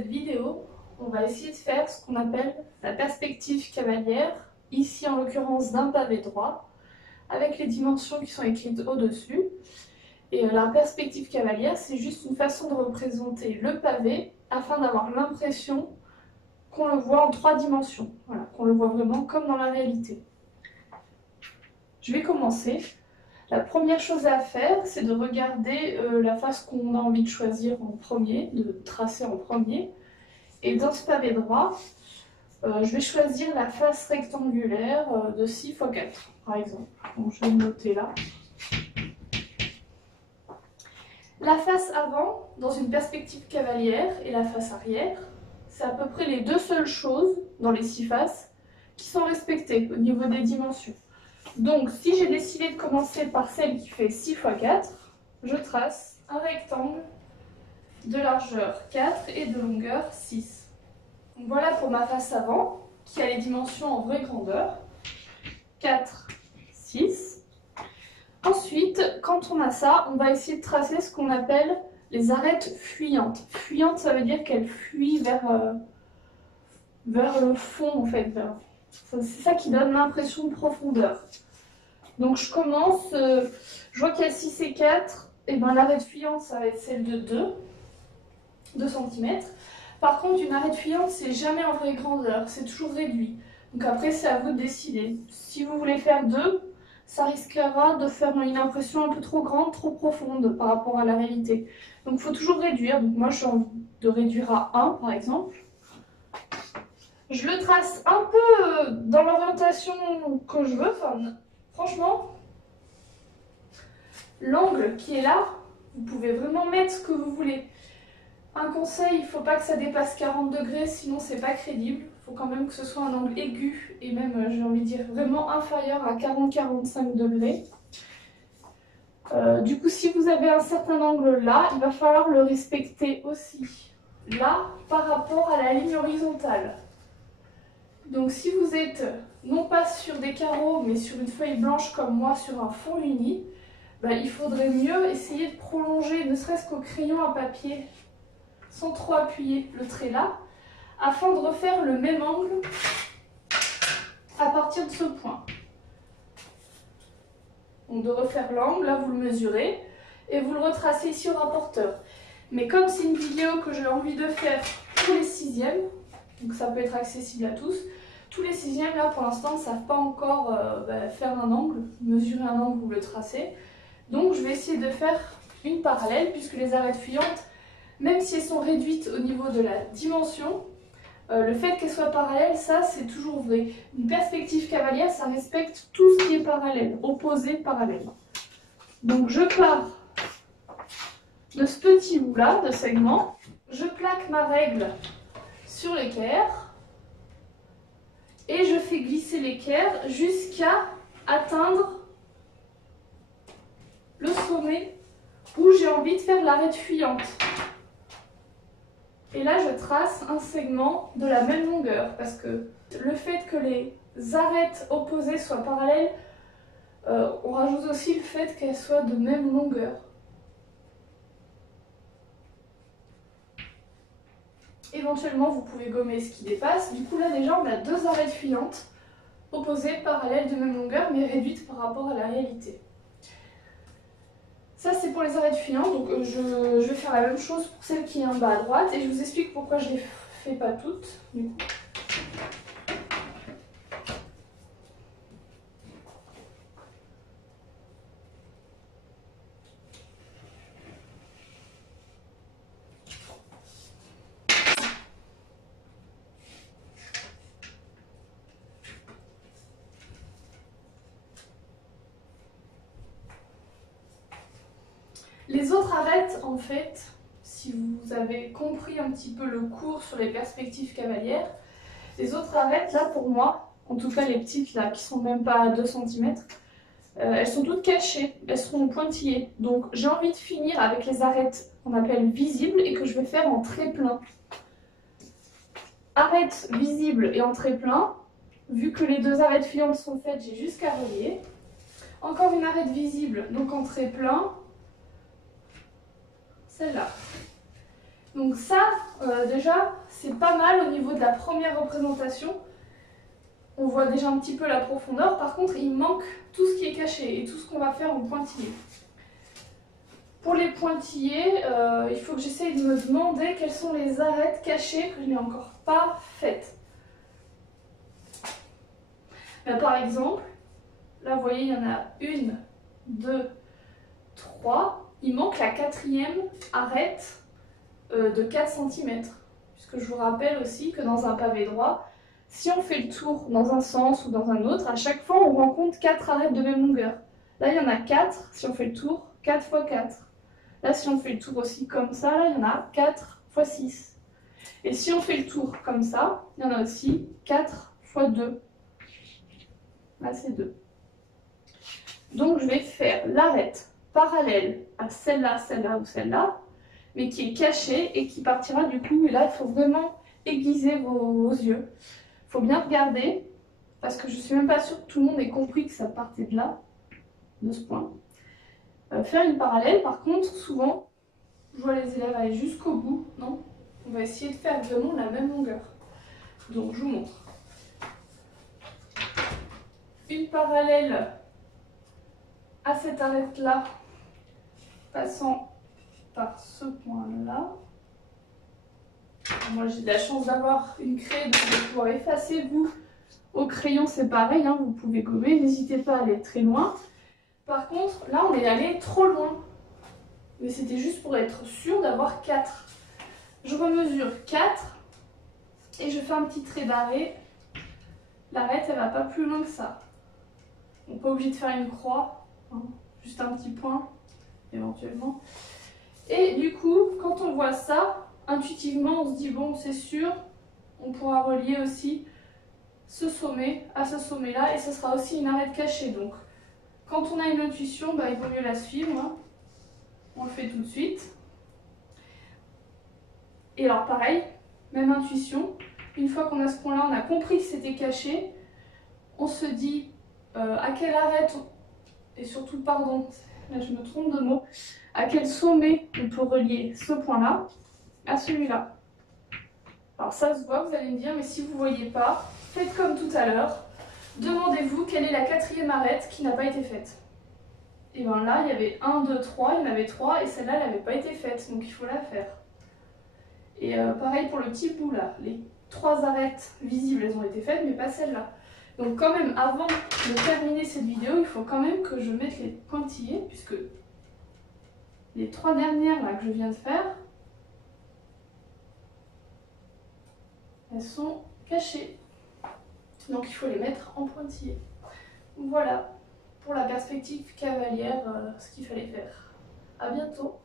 cette vidéo, on va essayer de faire ce qu'on appelle la perspective cavalière, ici en l'occurrence d'un pavé droit, avec les dimensions qui sont écrites au-dessus. Et la perspective cavalière, c'est juste une façon de représenter le pavé afin d'avoir l'impression qu'on le voit en 3 dimensions, voilà, qu'on le voit vraiment comme dans la réalité. Je vais commencer. La première chose à faire, c'est de regarder la face qu'on a envie de choisir en premier, de tracer en premier. Et dans ce pavé droit, je vais choisir la face rectangulaire de 6 x 4, par exemple. Donc je vais le noter là. La face avant, dans une perspective cavalière, et la face arrière, c'est à peu près les 2 seules choses dans les 6 faces qui sont respectées au niveau des dimensions. Donc, si j'ai décidé de commencer par celle qui fait 6 x 4, je trace un rectangle de largeur 4 et de longueur 6. Donc, voilà pour ma face avant, qui a les dimensions en vraie grandeur. 4, 6. Ensuite, quand on a ça, on va essayer de tracer ce qu'on appelle les arêtes fuyantes. Fuyantes, ça veut dire qu'elles fuient vers le fond, en fait. C'est ça qui donne l'impression de profondeur. Donc je commence, je vois qu'il y a 6 et 4, et bien l'arête fuyante, ça va être celle de 2 cm. Par contre, une arête fuyante, c'est jamais en vraie grandeur, c'est toujours réduit. Donc après, c'est à vous de décider. Si vous voulez faire 2, ça risquera de faire une impression un peu trop grande, trop profonde par rapport à la réalité. Donc il faut toujours réduire. Donc moi, j'ai envie de réduire à 1, par exemple. Je le trace un peu dans l'orientation que je veux. Enfin, franchement, l'angle qui est là, vous pouvez vraiment mettre ce que vous voulez. Un conseil, il ne faut pas que ça dépasse 40 degrés, sinon c'est pas crédible. Il faut quand même que ce soit un angle aigu et même, j'ai envie de dire, vraiment inférieur à 40-45 degrés. Du coup, si vous avez un certain angle là, il va falloir le respecter aussi là par rapport à la ligne horizontale. Donc si vous êtes non pas sur des carreaux mais sur une feuille blanche comme moi sur un fond uni, ben, il faudrait mieux essayer de prolonger ne serait-ce qu'au crayon à papier sans trop appuyer le trait là afin de refaire le même angle à partir de ce point. Donc de refaire l'angle, là vous le mesurez et vous le retracez ici au rapporteur. Mais comme c'est une vidéo que j'ai envie de faire tous les 6e, donc ça peut être accessible à tous les 6e là pour l'instant ne savent pas encore faire un angle, mesurer un angle ou le tracer. Donc je vais essayer de faire une parallèle puisque les arêtes fuyantes, même si elles sont réduites au niveau de la dimension, le fait qu'elles soient parallèles, ça c'est toujours vrai. Une perspective cavalière, ça respecte tout ce qui est parallèle, opposé, parallèle. Donc je pars de ce petit bout là, de segment, je plaque ma règle sur l'équerre et je fais glisser l'équerre jusqu'à atteindre le sommet où j'ai envie de faire l'arête fuyante. Et là, je trace un segment de la même longueur parce que le fait que les arêtes opposées soient parallèles, on rajoute aussi le fait qu'elles soient de même longueur. Éventuellement, vous pouvez gommer ce qui dépasse. Du coup, là, déjà, on a 2 arêtes fuyantes opposées, parallèles, de même longueur, mais réduites par rapport à la réalité. Ça, c'est pour les arêtes fuyantes, donc je vais faire la même chose pour celle qui est en bas à droite, et je vous explique pourquoi je ne les fais pas toutes, du coup. Les autres arêtes, en fait, si vous avez compris un petit peu le cours sur les perspectives cavalières, les autres arêtes, là, pour moi, en tout cas les petites, là, qui sont même pas à 2 cm, elles sont toutes cachées, elles seront pointillées. Donc, j'ai envie de finir avec les arêtes qu'on appelle visibles et que je vais faire en trait plein. Arête visible et en trait plein, vu que les 2 arêtes fuyantes sont faites, j'ai juste qu'à relier. Encore une arête visible, donc en trait plein. Celle-là. Donc ça, déjà, c'est pas mal au niveau de la première représentation. On voit déjà un petit peu la profondeur. Par contre, il manque tout ce qui est caché et tout ce qu'on va faire en pointillé. Pour les pointillés, il faut que j'essaye de me demander quelles sont les arêtes cachées que je n'ai encore pas faites. Par exemple, là vous voyez il y en a 1, 2, 3. Il manque la 4e arête de 4 cm. Puisque je vous rappelle aussi que dans un pavé droit, si on fait le tour dans un sens ou dans un autre, à chaque fois on rencontre 4 arêtes de même longueur. Là il y en a 4, si on fait le tour, 4 x 4. Là si on fait le tour aussi comme ça, là il y en a 4 x 6. Et si on fait le tour comme ça, il y en a aussi 4 x 2. Là c'est 2. Donc je vais faire l'arête parallèle à celle-là, celle-là ou celle-là, mais qui est cachée et qui partira du coup. Et là il faut vraiment aiguiser vos yeux. Il faut bien regarder, parce que je ne suis même pas sûre que tout le monde ait compris que ça partait de là, de ce point. Faire une parallèle, par contre, souvent, je vois les élèves aller jusqu'au bout. Non, on va essayer de faire vraiment la même longueur. Donc je vous montre. Une parallèle à cette arête-là, passant par ce point-là. Moi j'ai de la chance d'avoir une craie, donc je vais pouvoir effacer. Vous, au crayon c'est pareil, hein, vous pouvez gommer, n'hésitez pas à aller très loin. Par contre, là on est allé trop loin. Mais c'était juste pour être sûr d'avoir 4. Je remesure 4 et je fais un petit trait d'arrêt. L'arête elle va pas plus loin que ça. On n'est pas obligé de faire une croix, hein, juste un petit point éventuellement. Et du coup, quand on voit ça, intuitivement on se dit bon c'est sûr, on pourra relier aussi ce sommet à ce sommet là et ce sera aussi une arête cachée. Donc quand on a une intuition, il vaut mieux la suivre, hein. On le fait tout de suite. Et alors pareil, même intuition, une fois qu'on a ce point là, on a compris que c'était caché, on se dit à quelle arête, et surtout pardon, là je me trompe de mot, à quel sommet on peut relier ce point là à celui-là. Alors ça se voit, vous allez me dire, mais si vous ne voyez pas, faites comme tout à l'heure, demandez-vous quelle est la 4e arête qui n'a pas été faite. Et bien là, il y avait 1, 2, 3, il y en avait 3, et celle-là, elle n'avait pas été faite, donc il faut la faire. Et pareil pour le petit bout là, les 3 arêtes visibles, elles ont été faites, mais pas celle-là. Donc quand même, avant de terminer cette vidéo, il faut quand même que je mette les pointillés, puisque les 3 dernières là que je viens de faire, elles sont cachées. Donc il faut les mettre en pointillés. Voilà pour la perspective cavalière, ce qu'il fallait faire. À bientôt.